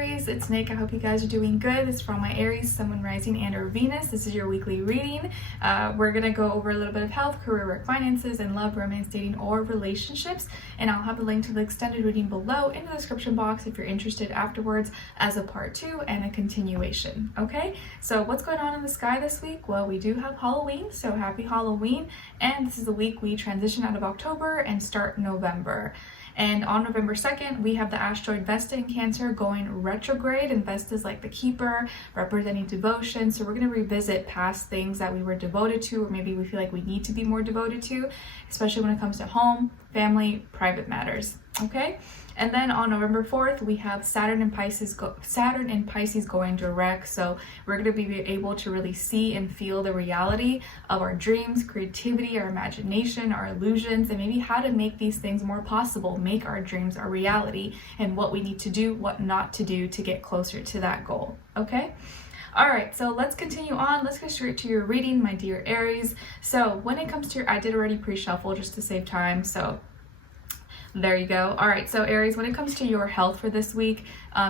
Aries, it's Nick. I hope you guys are doing good. This is from my Aries, Sun, Moon, Rising, and or Venus. This is your weekly reading. We're going to go over a little bit of health, career, work, finances, and love, romance, dating, or relationships. And I'll have the link to the extended reading below in the description box if you're interested afterwards as a part 2 and a continuation. Okay, so what's going on in the sky this week? Well, we do have Halloween, so happy Halloween. And this is the week we transition out of October and start November. And on November 2nd, we have the asteroid Vesta in Cancer going retrograde, and Vesta is like the keeper, representing devotion. So we're going to revisit past things that we were devoted to, or maybe we feel like we need to be more devoted to, especially when it comes to home, family, private matters. Okay? And then on November 4th, we have Saturn in Pisces going direct. So we're going to be able to really see and feel the reality of our dreams, creativity, our imagination, our illusions, and maybe how to make these things more possible, make our dreams a reality, and what we need to do, what not to do to get closer to that goal. Okay? All right, so let's continue on. Let's go straight to your reading, my dear Aries. So when it comes to I did already pre-shuffle just to save time, so there you go. All right, so Aries, when it comes to your health for this week,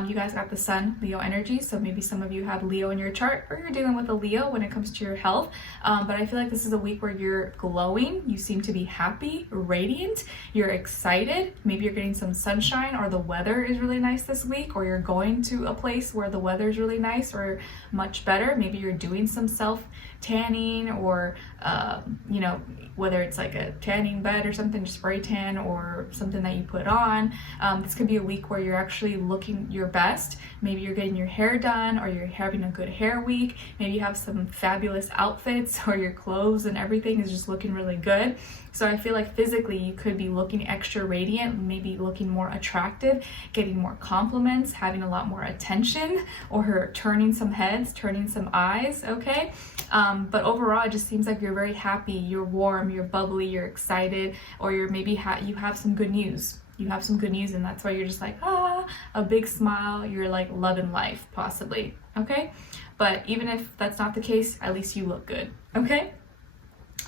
you guys got the Sun, Leo energy. So maybe some of you have Leo in your chart, or you're dealing with a Leo when it comes to your health. But I feel like this is a week where you're glowing. You seem to be happy, radiant. You're excited. Maybe you're getting some sunshine, or the weather is really nice this week, or you're going to a place where the weather is really nice or much better. Maybe you're doing some self tanning, or whether it's like a tanning bed or something, spray tan, or something that you put on. This could be a week where you're actually looking your best. Maybe you're getting your hair done, or you're having a good hair week. Maybe you have some fabulous outfits, or your clothes and everything is just looking really good. So I feel like physically you could be looking extra radiant, maybe looking more attractive, getting more compliments, having a lot more attention, or turning some heads, turning some eyes, okay? But overall, it just seems like you're very happy, you're warm, you're bubbly, you're excited, or you're maybe you have some good news. You have some good news, and that's why you're just like, a big smile, you're like loving life, possibly, okay? But even if that's not the case, at least you look good, okay?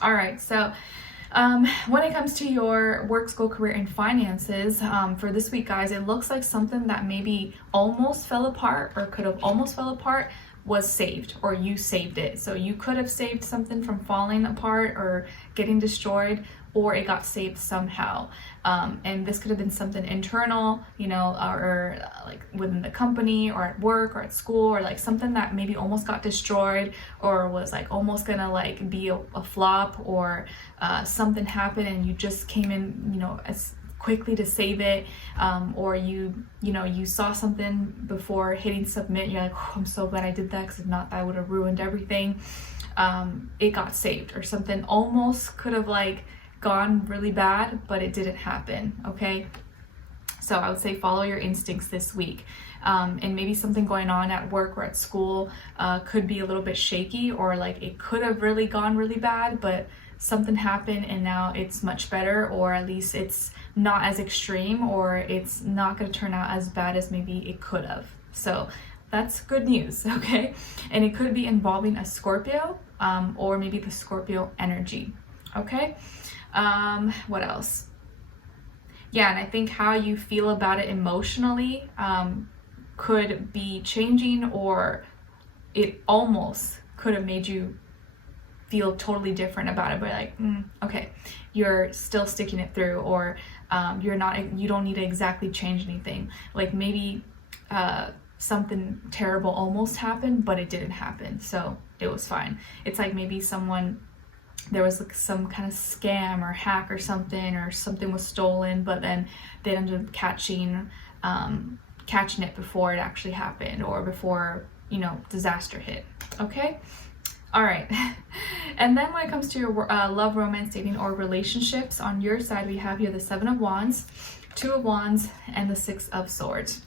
All right, so when it comes to your work, school, career, and finances, for this week, guys, it looks like something that maybe almost fell apart, or could have almost fell apart, was saved, or you saved it. So you could have saved something from falling apart or getting destroyed, or it got saved somehow. And this could have been something internal, or like within the company, or at work, or at school, or like something that maybe almost got destroyed, or was like almost gonna like be a flop, or something happened and you just came in, as quickly to save it, or you saw something before hitting submit, you're like, I'm so glad I did that, because if not, that would have ruined everything. It got saved, or something almost could have like gone really bad, but it didn't happen, okay? So I would say follow your instincts this week. And maybe something going on at work or at school could be a little bit shaky, or like it could have really gone really bad, but something happened and now it's much better, or at least it's not as extreme, or it's not going to turn out as bad as maybe it could have. So that's good news, okay? And it could be involving a Scorpio, or maybe the Scorpio energy, okay? What else? Yeah, and I think how you feel about it emotionally could be changing, or it almost could have made you feel totally different about it, but like, okay, you're still sticking it through, or you don't need to exactly change anything. Like maybe something terrible almost happened, but it didn't happen, so it was fine. It's like maybe there was like some kind of scam or hack or something was stolen, but then they ended up catching it before it actually happened, or before disaster hit, okay? All right. And then when it comes to your love, romance, dating, or relationships, on your side we have here the 7 of Wands, 2 of Wands, and the 6 of Swords.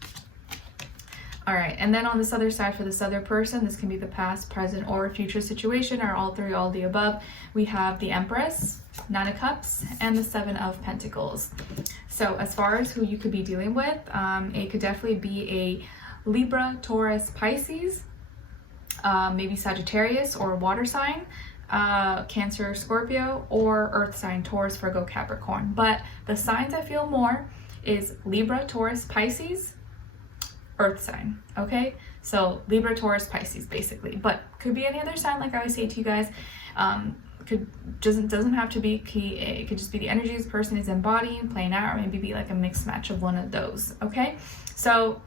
All right, and then on this other side, for this other person, this can be the past, present, or future situation, or all three, all the above. We have the Empress, 9 of Cups, and the 7 of Pentacles. So as far as who you could be dealing with, it could definitely be a Libra, Taurus, Pisces, maybe Sagittarius or water sign, Cancer, Scorpio, or earth sign, Taurus, Virgo, Capricorn. But the signs I feel more is Libra, Taurus, Pisces, earth sign, okay? So Libra, Taurus, Pisces, basically, but could be any other sign, like I always say to you guys. Doesn't have to be key. It could just be the energy this person is embodying, playing out, or maybe be like a mixed match of one of those, okay? So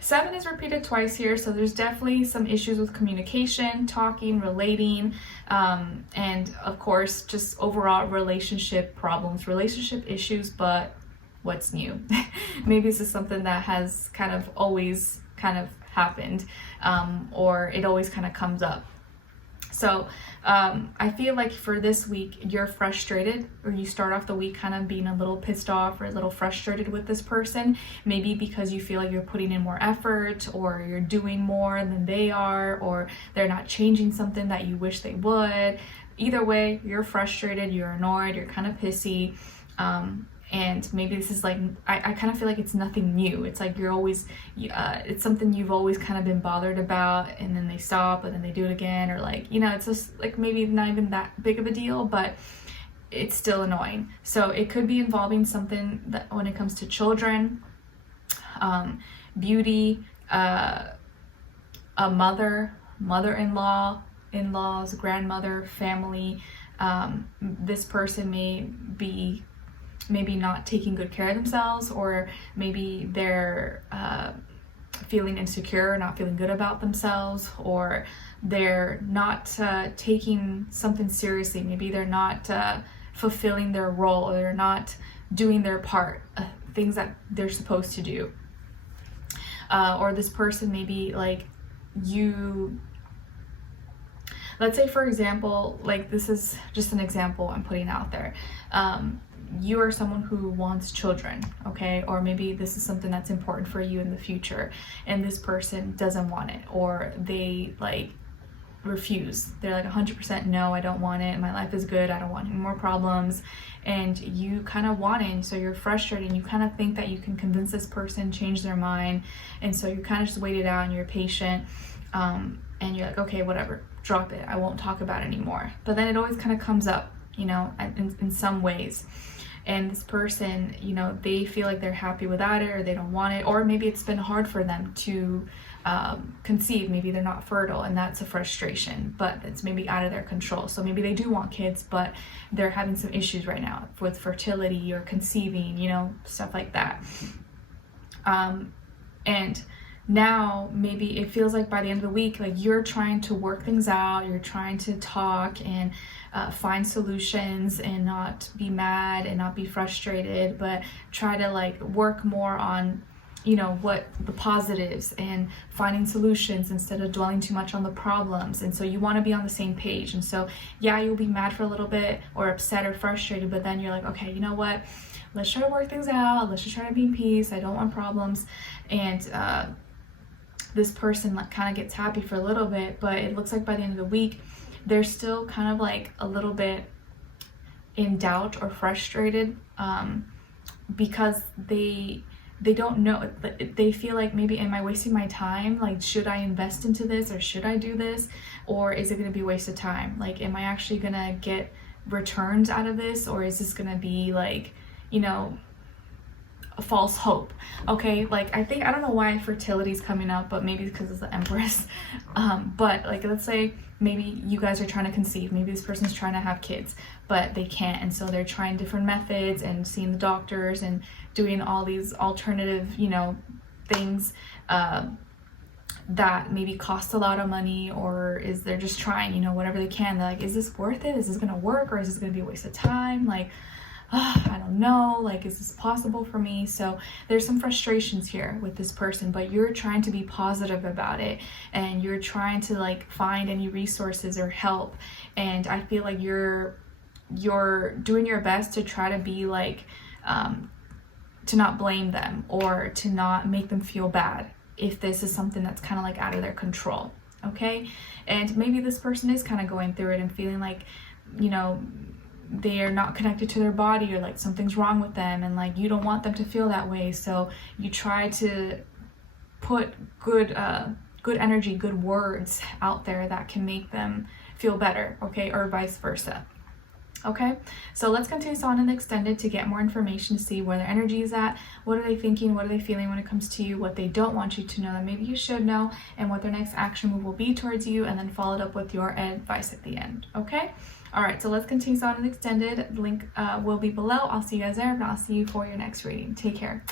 7 is repeated twice here, so there's definitely some issues with communication, talking, relating, and of course just overall relationship problems, relationship issues. But what's new? Maybe this is something that has kind of always kind of happened, or it always kind of comes up. So I feel like for this week, you're frustrated, or you start off the week kind of being a little pissed off or a little frustrated with this person, maybe because you feel like you're putting in more effort, or you're doing more than they are, or they're not changing something that you wish they would. Either way, you're frustrated, you're annoyed, you're kind of pissy. And maybe this is like, I kind of feel like it's nothing new. It's like you're always, it's something you've always kind of been bothered about, and then they stop, and then they do it again, or like, you know, it's just like maybe not even that big of a deal, but it's still annoying. So it could be involving something that when it comes to children, beauty, a mother-in-law, in-laws, grandmother, family. This person may be maybe not taking good care of themselves, or maybe they're feeling insecure, not feeling good about themselves, or they're not taking something seriously. Maybe they're not fulfilling their role, or they're not doing their part, things that they're supposed to do. Or this person maybe like you, let's say for example, like this is just an example I'm putting out there. You are someone who wants children, okay? Or maybe this is something that's important for you in the future, and this person doesn't want it, or they like refuse. They're like 100% no, I don't want it. My life is good. I don't want any more problems. And you kind of want it, so you're frustrated, and you kind of think that you can convince this person, change their mind, and so you kind of just wait it out, and you're patient, and you're like, okay, whatever, drop it. I won't talk about it anymore. But then it always kind of comes up, you know, in some ways. And this person, you know, they feel like they're happy without it, or they don't want it, or maybe it's been hard for them to conceive. Maybe they're not fertile, and that's a frustration, but it's maybe out of their control. So maybe they do want kids, but they're having some issues right now with fertility or conceiving, you know, stuff like that. And now maybe it feels like by the end of the week, like you're trying to work things out, you're trying to talk and find solutions, and not be mad and not be frustrated, but try to like work more on, you know, what the positives, and finding solutions instead of dwelling too much on the problems. And so you want to be on the same page. And so yeah, you'll be mad for a little bit, or upset or frustrated, but then you're like, okay, you know what, let's try to work things out, let's just try to be in peace, I don't want problems. And this person like kind of gets happy for a little bit, but it looks like by the end of the week they're still kind of like a little bit in doubt or frustrated, because they don't know. They feel like, maybe, am I wasting my time? Like, should I invest into this, or should I do this, or is it going to be a waste of time? Like, am I actually going to get returns out of this, or is this going to be like, you know, a false hope? Okay, like I don't know why fertility is coming up, but maybe because it's the Empress. But like, let's say maybe you guys are trying to conceive, maybe this person's trying to have kids, but they can't, and so they're trying different methods and seeing the doctors and doing all these alternative, you know, things that maybe cost a lot of money, or they're just trying, you know, whatever they can. They're like, is this worth it? Is this gonna work, or is this gonna be a waste of time? Like, I don't know, like, is this possible for me? So there's some frustrations here with this person, but you're trying to be positive about it, and you're trying to like find any resources or help. And I feel like you're doing your best to try to be like, to not blame them, or to not make them feel bad if this is something that's kind of like out of their control, okay? And maybe this person is kind of going through it and feeling like, you know, they are not connected to their body, or like something's wrong with them, and like you don't want them to feel that way, so you try to put good energy, good words out there that can make them feel better, okay? Or vice versa. Okay, so let's continue on in the extended to get more information, to see where their energy is at, what are they thinking, what are they feeling when it comes to you, what they don't want you to know that maybe you should know, and what their next action move will be towards you, and then followed up with your advice at the end. Okay, all right, so let's continue on in the extended. The link will be below. I'll see you guys there, but I'll see you for your next reading. Take care.